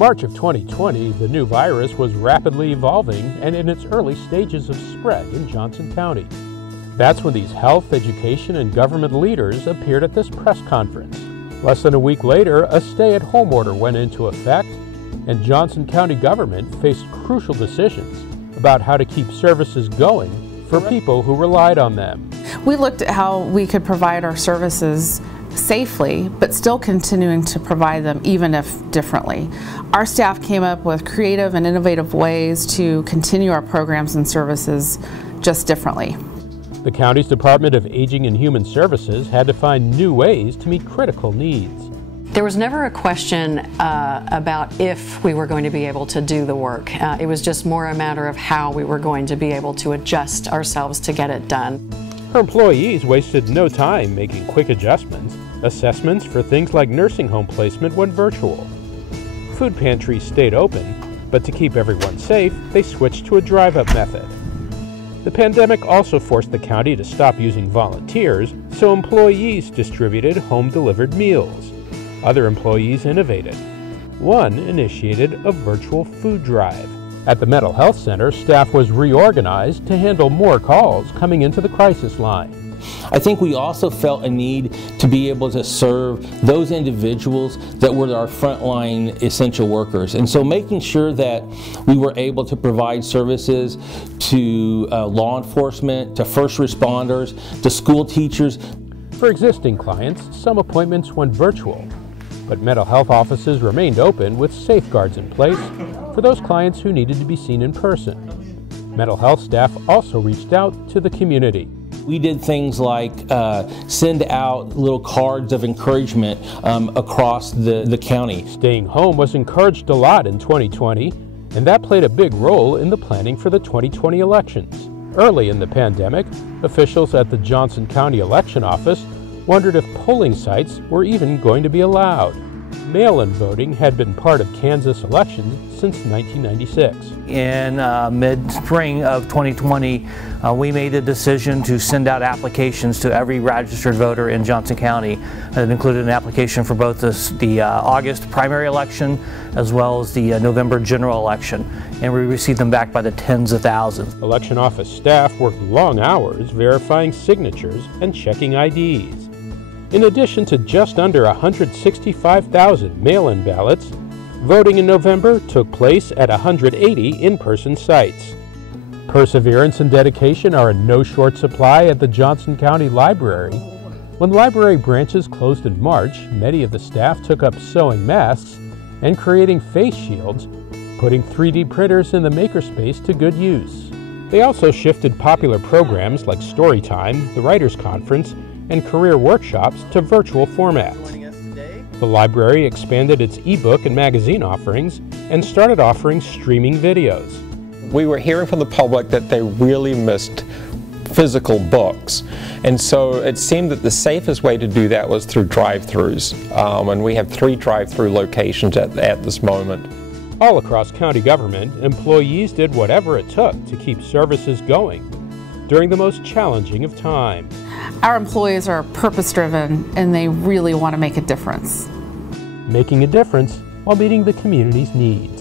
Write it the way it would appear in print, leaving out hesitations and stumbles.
March of 2020, the new virus was rapidly evolving and in its early stages of spread in Johnson County. That's when these health, education, and government leaders appeared at this press conference. Less than a week later, a stay-at-home order went into effect, and Johnson County government faced crucial decisions about how to keep services going for people who relied on them. We looked at how we could provide our services safely, but still continuing to provide them even if differently. Our staff came up with creative and innovative ways to continue our programs and services just differently. The county's Department of Aging and Human Services had to find new ways to meet critical needs. There was never a question about if we were going to be able to do the work. It was just more a matter of how we were going to be able to adjust ourselves to get it done. Her employees wasted no time making quick adjustments. Assessments for things like nursing home placement went virtual. Food pantries stayed open, but to keep everyone safe, they switched to a drive-up method. The pandemic also forced the county to stop using volunteers, so employees distributed home-delivered meals. Other employees innovated. One initiated a virtual food drive. At the Mental Health Center, staff was reorganized to handle more calls coming into the crisis line. I think we also felt a need to be able to serve those individuals that were our frontline essential workers. And so making sure that we were able to provide services to law enforcement, to first responders, to school teachers. For existing clients, some appointments went virtual, but mental health offices remained open with safeguards in place for those clients who needed to be seen in person. Mental health staff also reached out to the community. We did things like send out little cards of encouragement across the county. Staying home was encouraged a lot in 2020, and that played a big role in the planning for the 2020 elections. Early in the pandemic, officials at the Johnson County Election Office wondered if polling sites were even going to be allowed. Mail-in voting had been part of Kansas elections since 1996. In mid-spring of 2020, we made a decision to send out applications to every registered voter in Johnson County. It included an application for both the August primary election as well as the November general election, and we received them back by the tens of thousands. Election office staff worked long hours verifying signatures and checking IDs. In addition to just under 165,000 mail-in ballots, voting in November took place at 180 in-person sites. Perseverance and dedication are in no short supply at the Johnson County Library. When library branches closed in March, many of the staff took up sewing masks and creating face shields, putting 3D printers in the makerspace to good use. They also shifted popular programs like Storytime, the Writers' Conference, and career workshops to virtual formats. The library expanded its ebook and magazine offerings and started offering streaming videos. We were hearing from the public that they really missed physical books, and so it seemed that the safest way to do that was through drive-thrus, and we have 3 drive-thru locations at this moment. All across county government, employees did whatever it took to keep services going during the most challenging of times. Our employees are purpose-driven and they really want to make a difference. Making a difference while meeting the community's needs.